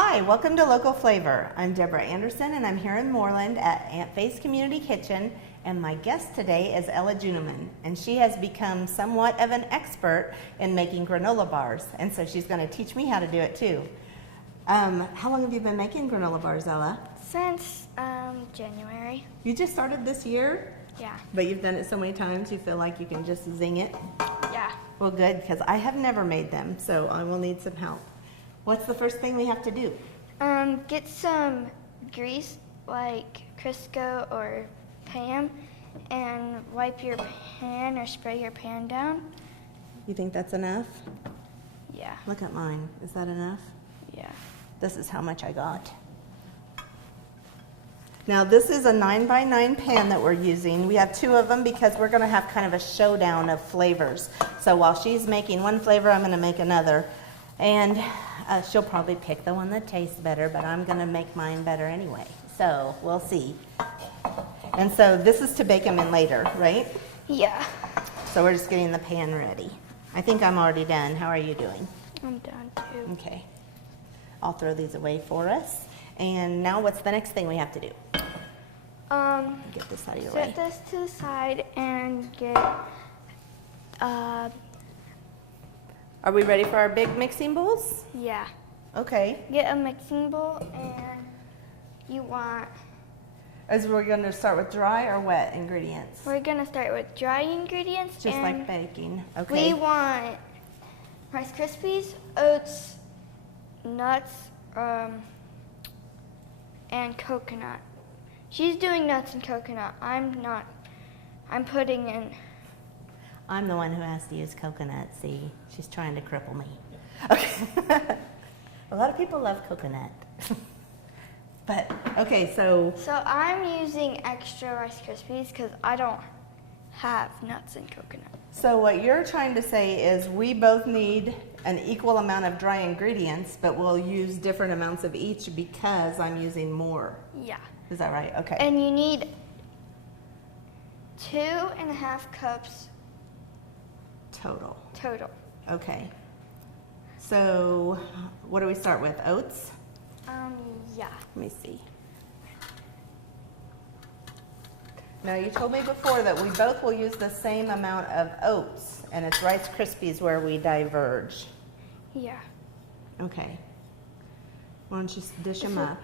Hi, welcome to Local Flavor. I'm Deborah Anderson and I'm here in Moreland at Aunt Faith's Community Kitchen, and my guest today is Ella Juneman, and she has become somewhat of an expert in making granola bars, and so she's going to teach me how to do it too. How long have you been making granola bars, Ella? Since January. You just started this year? Yeah. But you've done it so many times you feel like you can just zing it? Yeah. Well, good, because I have never made them, so I will need some help. What's the first thing we have to do? Get some grease like Crisco or Pam and wipe your pan or spray your pan down. You think that's enough? Yeah. Look at mine. Is that enough? Yeah. This is how much I got. Now this is a 9x9 pan that we're using. We have two of them because we're going to have kind of a showdown of flavors. So while she's making one flavor, I'm going to make another. And she'll probably pick the one that tastes better, but I'm going to make mine better anyway. So we'll see. And so this is to bake them in later, right? Yeah. So we're just getting the pan ready. I think I'm already done. How are you doing? I'm done too. Okay. I'll throw these away for us. And now what's the next thing we have to do? Get this out of your way. Set this to the side and get Are we ready for our big mixing bowls? yeah. Okay. Get a mixing bowl, and you want We're going to start with dry or wet ingredients? we're gonna start with dry ingredients. Just and like baking. Okay. we want Rice Krispies, oats, nuts, and coconut. She's doing nuts and coconut. I'm not. I'm putting in. I'm the one who has to use coconut. See, she's trying to cripple me. Okay. A lot of people love coconut. But, okay, so So I'm using extra Rice Krispies because I don't have nuts and coconut. what you're trying to say is we both need an equal amount of dry ingredients, but we'll use different amounts of each because I'm using more. Yeah. Is that right? Okay. And you need 2.5 cups Total. total. Okay. So what do we start with? Oats? Yeah. Let me see. Now you told me before that we both will use the same amount of oats, and it's Rice Krispies where we diverge. Yeah. Okay. Why don't you dish them This is- up?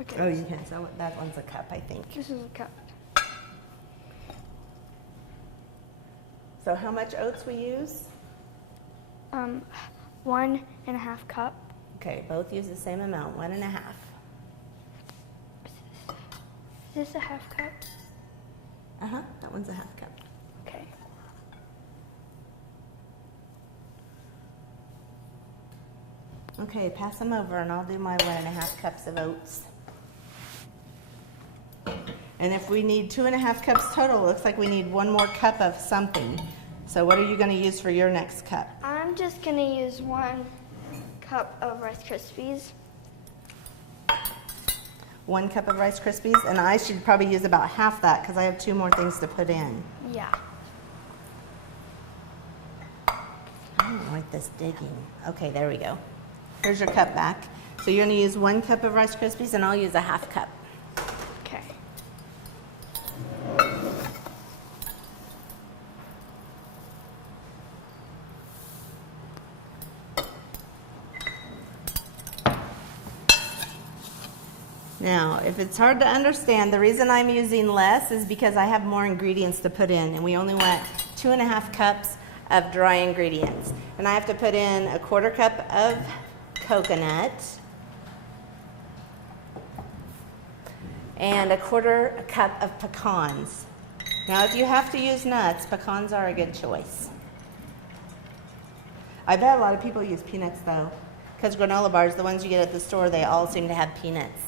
Okay. Oh, you can. So that one's a cup, I think. This is a cup. So how much oats we use? 1.5 cup. Okay, both use the same amount, 1.5. Is this a half cup? Uh-huh, that one's a half cup. Okay. Okay, pass them over and I'll do my 1.5 cups of oats. And if we need 2.5 cups total, it looks like we need 1 more cup of something. So what are you going to use for your next cup? I'm just gonna use 1 cup of Rice Krispies. 1 cup of Rice Krispies, and I should probably use about half that because I have 2 more things to put in. Yeah. I don't like this digging. Okay, there we go. Here's your cup back. So you're going to use 1 cup of Rice Krispies, and I'll use a half cup. Okay. Now, if it's hard to understand, the reason I'm using less is because I have more ingredients to put in, and we only want 2.5 cups of dry ingredients. And I have to put in a 1/4 cup of coconut and a 1/4 cup of pecans. Now, if you have to use nuts, pecans are a good choice. I bet a lot of people use peanuts though, because granola bars, the ones you get at the store, they all seem to have peanuts.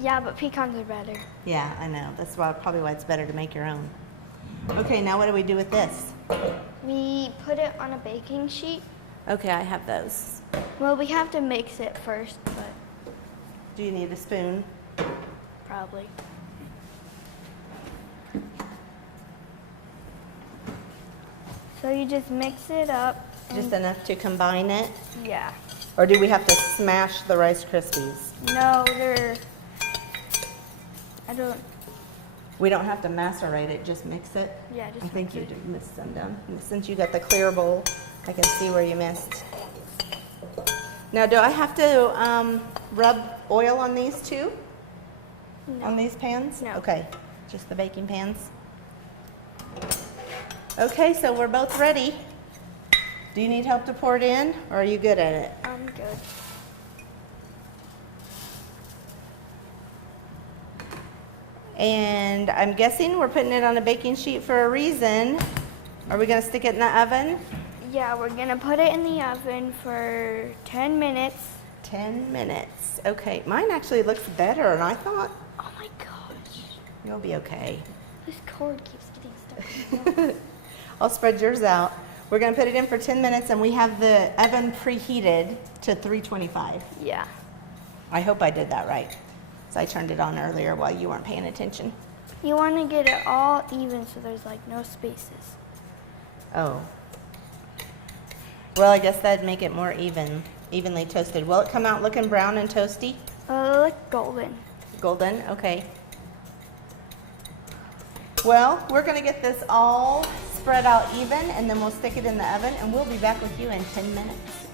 Yeah, but pecans are better. Yeah, I know. That's probably why it's better to make your own. Okay, now what do we do with this? We put it on a baking sheet. Okay, I have those. Well, we have to mix it first, but Do you need a spoon? probably. So you just mix it up. Just enough to combine it? Yeah. Or do we have to smash the Rice Krispies? No, We don't have to macerate it, just mix it? Yeah, just I think you mix it. missed some down. Since you got the clear bowl, I can see where you missed. Now, do I have to rub oil on these too? No. On these pans? No. Okay, just the baking pans. Okay, so we're both ready. Do you need help to pour it in, or are you good at it? I'm good. And I'm guessing we're putting it on a baking sheet for a reason. Are we gonna stick it in the oven? Yeah, we're gonna put it in the oven for 10 minutes. 10 minutes. Okay, mine actually looks better, and I thought Oh my gosh. you'll be okay. This cord keeps getting stuck in the I'll spread yours out. We're gonna put it in for 10 minutes, and we have the oven preheated to 325. Yeah. I hope I did that right. So I turned it on earlier while you weren't paying attention. You want to get it all even so there's like no spaces. Oh. Well, I guess that'd make it more evenly toasted. Will it come out looking brown and toasty? Like golden. Golden, okay. Well, we're gonna get this all spread out even, and then we'll stick it in the oven, and we'll be back with you in 10 minutes.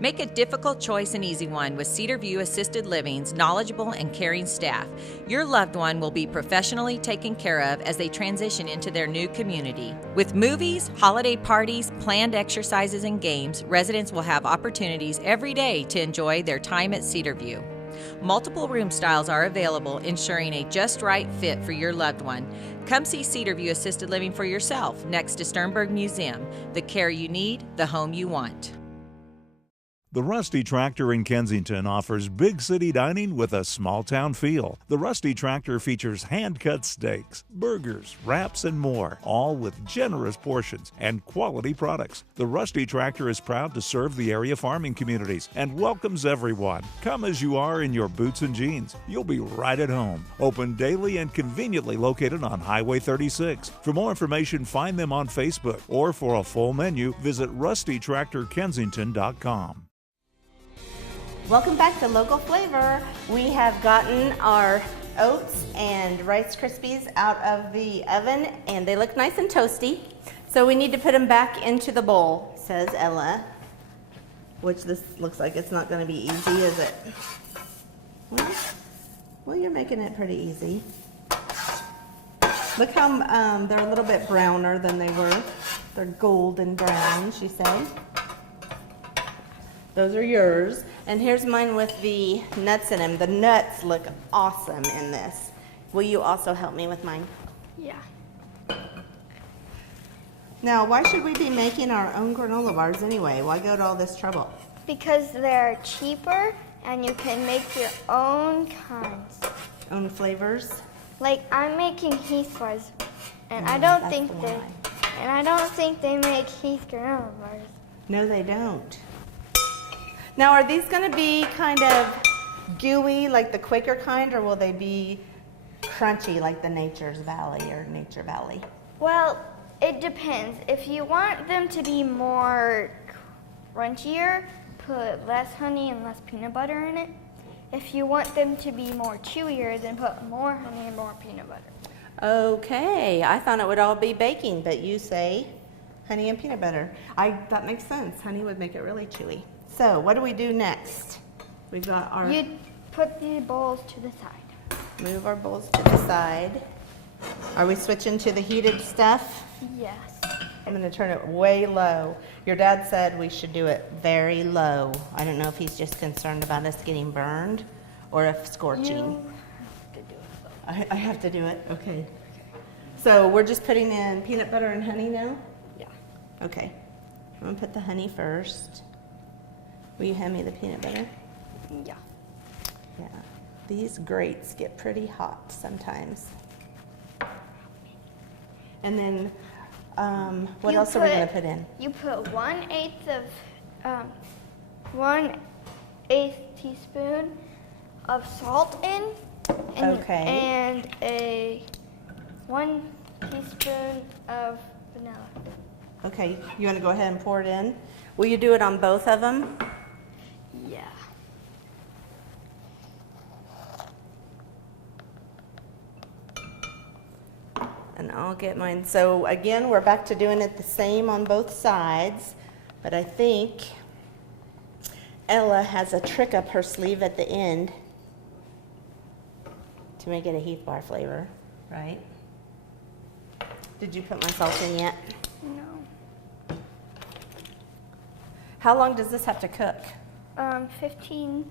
Make a difficult choice an easy one with Cedar View Assisted Living's knowledgeable and caring staff. Your loved one will be professionally taken care of as they transition into their new community. With movies, holiday parties, planned exercises, and games, residents will have opportunities every day to enjoy their time at Cedar View. Multiple room styles are available, ensuring a just right fit for your loved one. Come see Cedar View Assisted Living for yourself next to Sternberg Museum. The care you need, the home you want. The Rusty Tractor in Kensington offers big city dining with a small town feel. The Rusty Tractor features hand-cut steaks, burgers, wraps, and more, all with generous portions and quality products. The Rusty Tractor is proud to serve the area farming communities and welcomes everyone. Come as you are in your boots and jeans. You'll be right at home. Open daily and conveniently located on Highway 36. For more information, find them on Facebook, or for a full menu, visit rustytractorkensington.com. Welcome back to Local Flavor. We have gotten our oats and Rice Krispies out of the oven, and they look nice and toasty. So we need to put them back into the bowl, says Ella. Which this looks like it's not going to be easy, is it? Well, you're making it pretty easy. Look how they're a little bit browner than they were. They're golden brown, she said. Those are yours. And here's mine with the nuts in them. The nuts look awesome in this. Will you also help me with mine? Yeah. Now, why should we be making our own granola bars anyway? Why go to all this trouble? Because they're cheaper and you can make your own kinds. Own flavors? Like I'm making Heath bars, and I that's don't think why. they make Heath granola bars. No, they don't. Now, are these going to be kind of gooey like the Quaker kind, or will they be crunchy like the Nature's Valley or Nature Valley? Well, it depends. If you want them to be more crunchier, put less honey and less peanut butter in it. If you want them to be more chewier, then put more honey and more peanut butter. Okay, I thought it would all be baking, but you say honey and peanut butter. That makes sense. Honey would make it really chewy. So, what do we do next? We've got our... You put the bowls to the side. Move our bowls to the side. Are we switching to the heated stuff? Yes. I'm going to turn it way low. Your dad said we should do it very low. I don't know if he's just concerned about us getting burned or if scorching. You have to do it. I have to do it? Okay. So we're just putting in peanut butter and honey now? Yeah. Okay. I'm going to put the honey first. Will you hand me the peanut butter? Yeah. Yeah. These grates get pretty hot sometimes. And then, what else are we going to put in? You put 1/8 teaspoon of salt in, and, Okay. and 1 teaspoon of vanilla. Okay, you want to go ahead and pour it in? Will you do it on both of them? Yeah. And I'll get mine. So again, we're back to doing it the same on both sides, but I think Ella has a trick up her sleeve at the end to make it a Heath bar flavor, right? Did you put my salt in yet? No. How long does this have to cook? 15.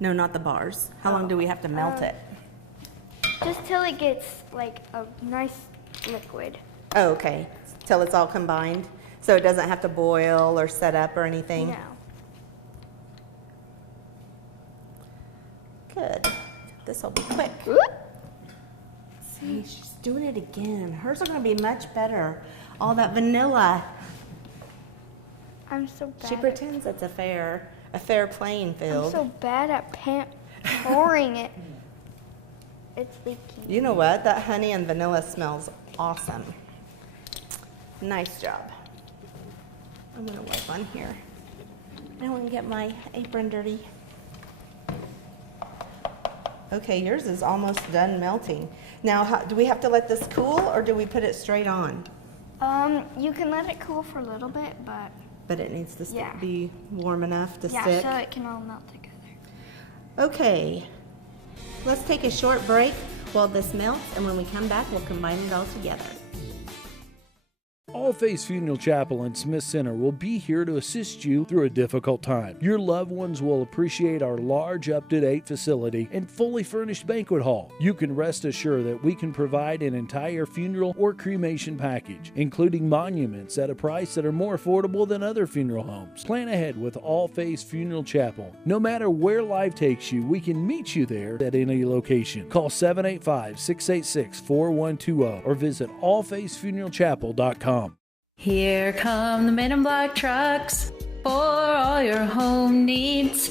No, not the bars. How long do we have to melt it? Just till it gets like a nice liquid. Oh, okay. Till it's all combined? So it doesn't have to boil or set up or anything? No. Good. This will be quick. See, she's doing it again. Hers are going to be much better. All that vanilla. I'm so bad. She pretends it's a fair playing I'm field. so bad at pouring it. It's leaking. You know what? That honey and vanilla smells awesome. Nice job. I'm going to wipe on here. I don't want to get my apron dirty. Okay, yours is almost done melting. Now, do we have to let this cool or do we put it straight on? You can let it cool for a little bit, but it needs to Yeah. be warm enough to yeah, stick. so it can all melt together. Okay, let's take a short break while this melts, and when we come back, we'll combine it all together. All Faith Funeral Chapel and Smith Center will be here to assist you through a difficult time. Your loved ones will appreciate our large, up-to-date facility and fully furnished banquet hall. You can rest assured that we can provide an entire funeral or cremation package, including monuments at a price that are more affordable than other funeral homes. Plan ahead with All Faith Funeral Chapel. No matter where life takes you, we can meet you there at any location. Call 785-686-4120 or visit allfaithfuneralchapel.com. Here come the Men in Black trucks for all your home needs.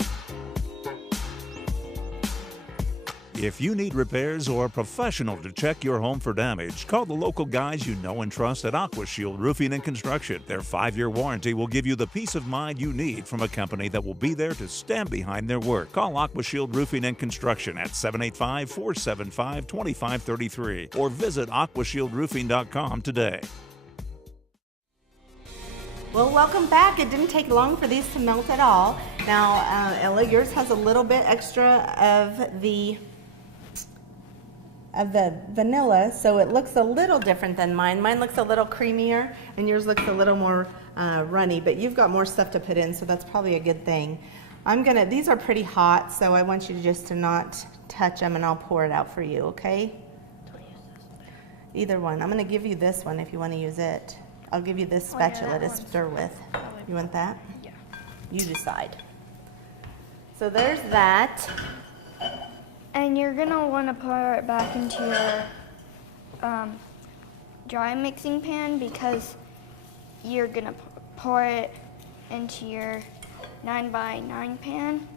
If you need repairs or a professional to check your home for damage, call the local guys you know and trust at AquaShield Roofing and Construction. Their 5-year warranty will give you the peace of mind you need from a company that will be there to stand behind their work. Call AquaShield Roofing and Construction at 785-475-2533 or visit aquashieldroofing.com today. Well, welcome back. It didn't take long for these to melt at all. Now, Ella, yours has a little bit extra of the vanilla, so it looks a little different than mine. Mine looks a little creamier, and yours looks a little more runny, but you've got more stuff to put in, so that's probably a good thing. These are pretty hot, so I want you to not touch them, and I'll pour it out for you, okay? Either one. I'm gonna give you this one if you wanna use it. I'll give you this spatula to stir with. You want that? Yeah. You decide. So there's that. And you're gonna want to pour it back into your dry mixing pan because you're gonna pour it into your 9x9 pan.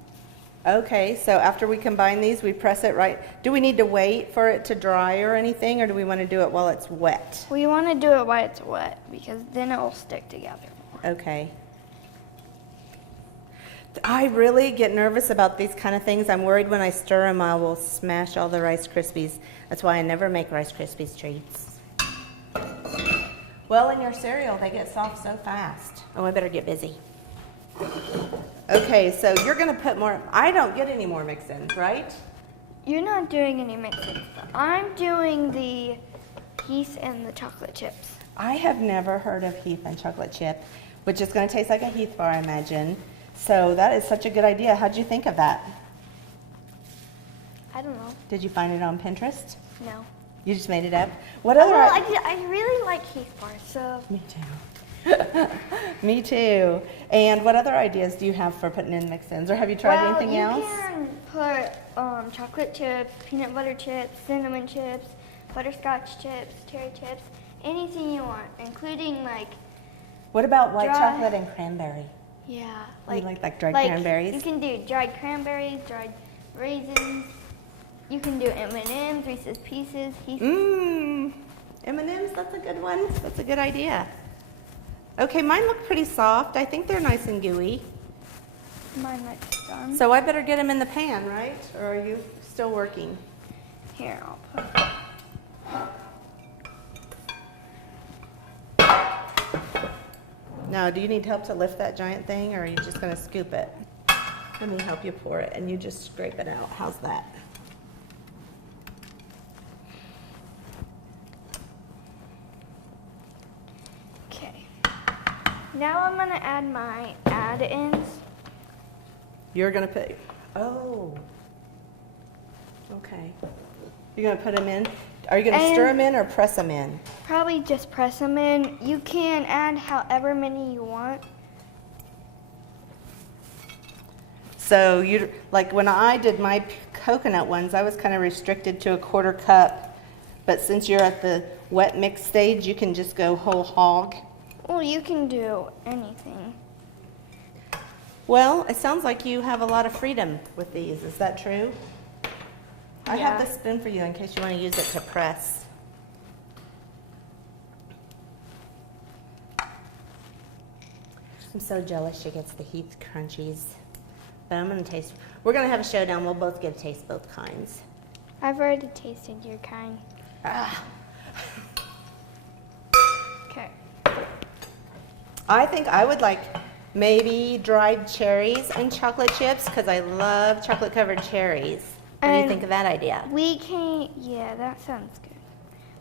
Okay, so after we combine these, we press it right. Do we need to wait for it to dry or anything, or do we want to do it while it's wet? We want to do it while it's wet because then it will stick together more. Okay. I really get nervous about these kind of things. I'm worried when I stir them, I will smash all the Rice Krispies. That's why I never make Rice Krispies treats. Well, in your cereal, they get soft so fast. Oh, I better get busy. Okay, so you're going to put more. I don't get any more mix-ins, right? You're not doing any mixing. I'm doing the Heath and the chocolate chips. I have never heard of Heath and chocolate chip, which is going to taste like a Heath bar, I imagine. So that is such a good idea. How'd you think of that? I don't know. Did you find it on Pinterest? No. You just made it up? What other? Well, I really like Heath bars, so. Me too. Me too. And what other ideas do you have for putting in mix-ins, or have you tried anything else? You can put chocolate chips, peanut butter chips, cinnamon chips, butterscotch chips, cherry chips, anything you want, including like. What about white dry- chocolate and cranberry? Yeah, You like dried cranberries? You can do dried cranberries, dried raisins. You can do M&Ms, Reese's Pieces. M&Ms, that's a good one. That's a good idea. Okay, mine look pretty soft. I think they're nice and gooey. Mine looks done. So I better get them in the pan, right? Or are you still working? Here, I'll put it. Now, do you need help to lift that giant thing, or are you just going to scoop it? Let me help you pour it, and you just scrape it out. How's that? Okay. Now I'm going to add my add-ins. You're going to put, oh. Okay. You're going to put them in? Are you going to stir them in or press them in? Probably just press them in. You can add however many you want. So you, like when I did my coconut ones, I was kind of restricted to a 1/4 cup. But since you're at the wet mix stage, you can just go whole hog. Well, you can do anything. Well, it sounds like you have a lot of freedom with these. Is that true? I have Yeah. the spoon for you in case you want to use it to press. I'm so jealous she gets the Heath crunchies. But I'm going to taste. We're going to have a showdown. We'll both get to taste both kinds. I've already tasted your kind. Ah. Okay. I think I would like maybe dried cherries and chocolate chips because I love chocolate covered cherries. What do you And think of that idea? Yeah, that sounds good.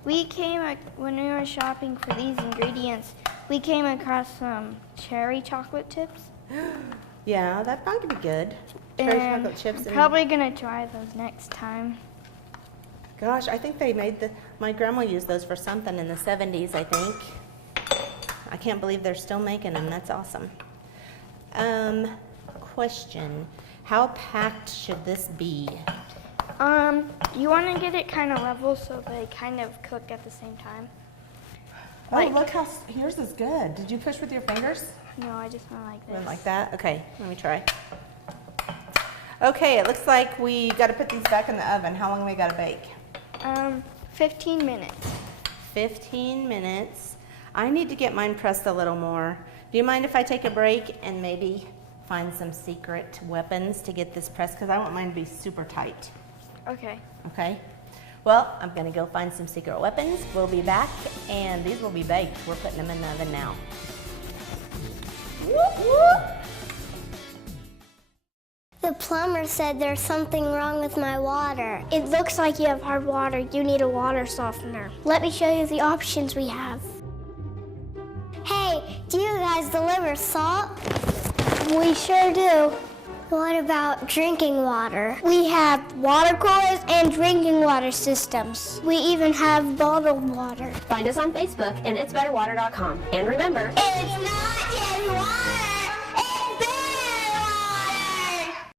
When we were shopping for these ingredients, we came across some cherry chocolate chips. Yeah, that might be good. Cherry And chocolate chips. I'm and- probably gonna try those next time. Gosh, I think they made my grandma used those for something in the 70s, I think. I can't believe they're still making them. That's awesome. Question. How packed should this be? You want to get it kind of level so they kind of cook at the same time. Oh, Like- look how, yours is good. Did you push with your fingers? No, I just want like this. Went like that? Okay, let me try. Okay, it looks like we got to put these back in the oven. How long we got to bake? 15 minutes. 15 minutes. I need to get mine pressed a little more. Do you mind if I take a break and maybe find some secret weapons to get this pressed? Because I want mine to be super tight. Okay. Okay? Well, I'm going to go find some secret weapons. We'll be back, and these will be baked. We're putting them in the oven now. Whoop, whoop. The plumber said there's something wrong with my water. It looks like you have hard water. You need a water softener. Let me show you the options we have. Hey, do you guys deliver salt? We sure do. What about drinking water? We have water coolers and drinking water systems. We even have bottled water. Find us on Facebook and itsbetterwater.com. And remember, It's not just water, it's better water!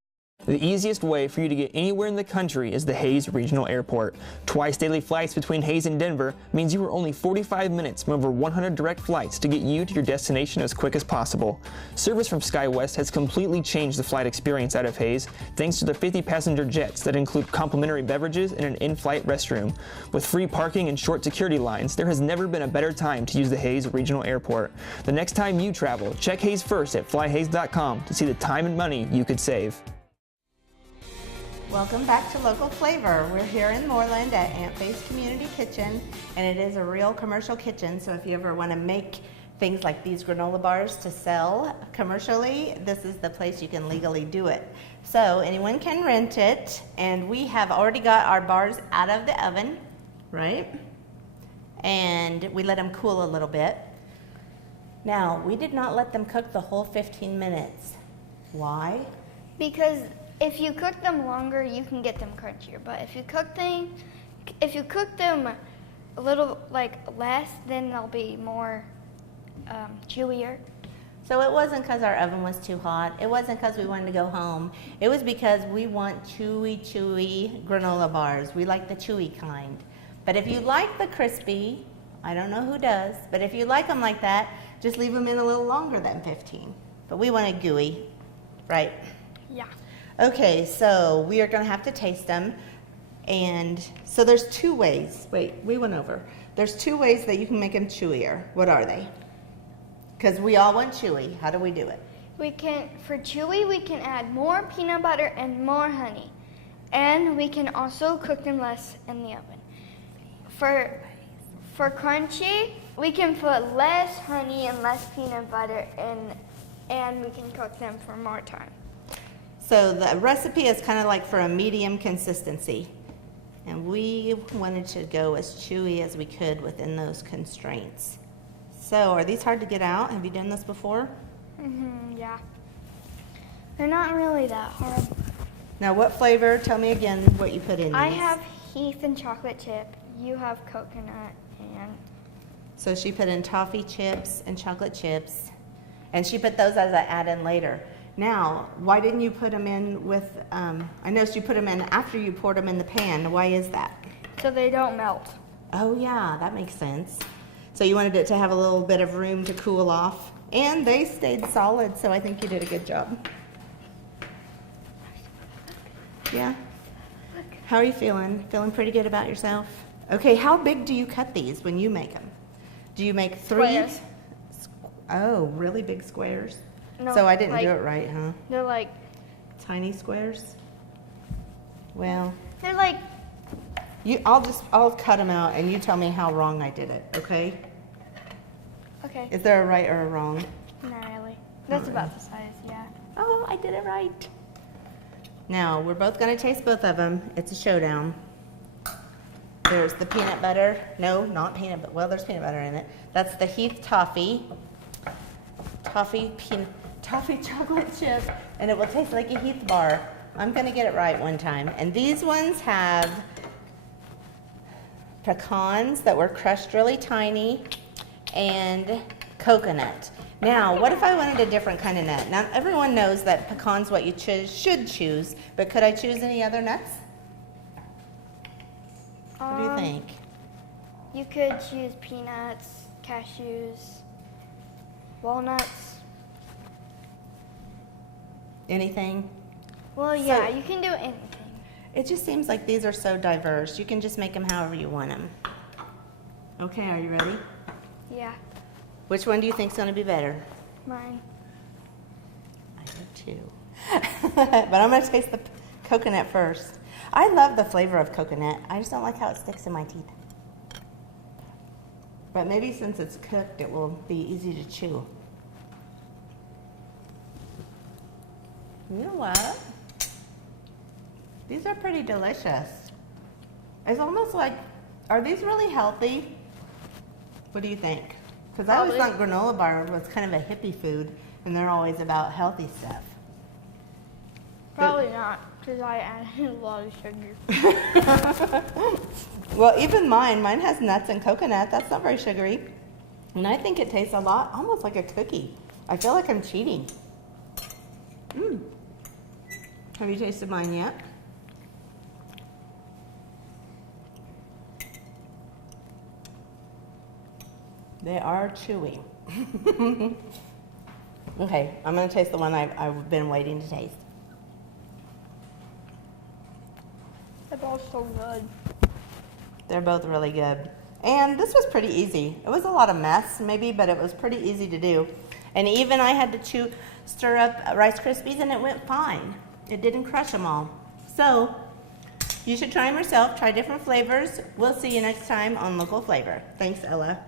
The easiest way for you to get anywhere in the country is the Hayes Regional Airport. Twice daily flights between Hayes and Denver means you are only 45 minutes from over 100 direct flights to get you to your destination as quick as possible. Service from SkyWest has completely changed the flight experience out of Hayes thanks to their 50-passenger jets that include complimentary beverages and an in-flight restroom. With free parking and short security lines, there has never been a better time to use the Hayes Regional Airport. The next time you travel, check Hayes first at flyhays.com to see the time and money you could save. Welcome back to Local Flavor. We're here in Moreland at Aunt Faye's Community Kitchen, and it is a real commercial kitchen, so if you ever want to make things like these granola bars to sell commercially, this is the place you can legally do it. So anyone can rent it, and we have already got our bars out of the oven, right? And we let them cool a little bit. Now, we did not let them cook the whole 15 minutes. Why? Because if you cook them longer, you can get them crunchier. But if you cook them a little less, then they'll be more chewier. So it wasn't because our oven was too hot. It wasn't because we wanted to go home. It was because we want chewy granola bars. We like the chewy kind. But if you like the crispy, I don't know who does, but if you like them like that, just leave them in a little longer than 15. But we want it gooey, right? Yeah. Okay, so we are going to have to taste them. And so there's two ways. Wait, we went over. There's two ways that you can make them chewier. What are they? Because we all want chewy. How do we do it? For chewy, we can add more peanut butter and more honey. And we can also cook them less in the oven. For crunchy, we can put less honey and less peanut butter and we can cook them for more time. So the recipe is kind of like for a medium consistency. And we wanted to go as chewy as we could within those constraints. So are these hard to get out? Have you done this before? Yeah. They're not really that hard. Now what flavor? Tell me again what you put in these. I have Heath and chocolate chip. You have coconut and... So she put in toffee chips and chocolate chips. And she put those as an add-in later. Now, why didn't you put them in with, I noticed you put them in after you poured them in the pan. Why is that? So they don't melt. Oh yeah, that makes sense. So you wanted it to have a little bit of room to cool off. And they stayed solid, so I think you did a good job. Yeah? How are you feeling? Feeling pretty good about yourself? Okay, how big do you cut these when you make them? Do you make 3? Squares. Oh, really big squares? No, So I didn't do it right, huh? They're like... Tiny squares? Well, They're like... I'll cut them out and you tell me how wrong I did it, okay? Okay. Is there a right or a wrong? Not really. That's about the size, yeah. Oh, I did it right. Now, we're both going to taste both of them. It's a showdown. There's the peanut butter. No, not peanut butter. Well, there's peanut butter in it. That's the Heath toffee. Toffee chocolate chip. And it will taste like a Heath bar. I'm going to get it right one time. And these ones have pecans that were crushed really tiny and coconut. Now, what if I wanted a different kind of nut? Now, everyone knows that pecan's what you should choose, but could I choose any other nuts? What do you think? You could choose peanuts, cashews, walnuts. Anything? Well, yeah, you can do anything. It just seems like these are so diverse. You can just make them however you want them. Okay, are you ready? Yeah, Which one do you think is going to be better? mine. I do too. But I'm going to taste the coconut first. I love the flavor of coconut. I just don't like how it sticks in my teeth. But maybe since it's cooked, it will be easy to chew. You know what? These are pretty delicious. It's almost like, are these really healthy? What do you think? Because I always thought granola bar was kind of a hippie food, and they're always about healthy stuff. Probably not, because I added a lot of sugar. Well, even mine has nuts and coconut. That's not very sugary. And I think it tastes a lot, almost like a cookie. I feel like I'm cheating. Have you tasted mine yet? They are chewy. Okay, I'm going to taste the one I've been waiting to taste. They're both so good. They're both really good. And this was pretty easy. It was a lot of mess, maybe, but it was pretty easy to do. And even I had to stir up Rice Krispies, and it went fine. It didn't crush them all. So, you should try them yourself. Try different flavors. We'll see you next time on Local Flavor. Thanks, Ella.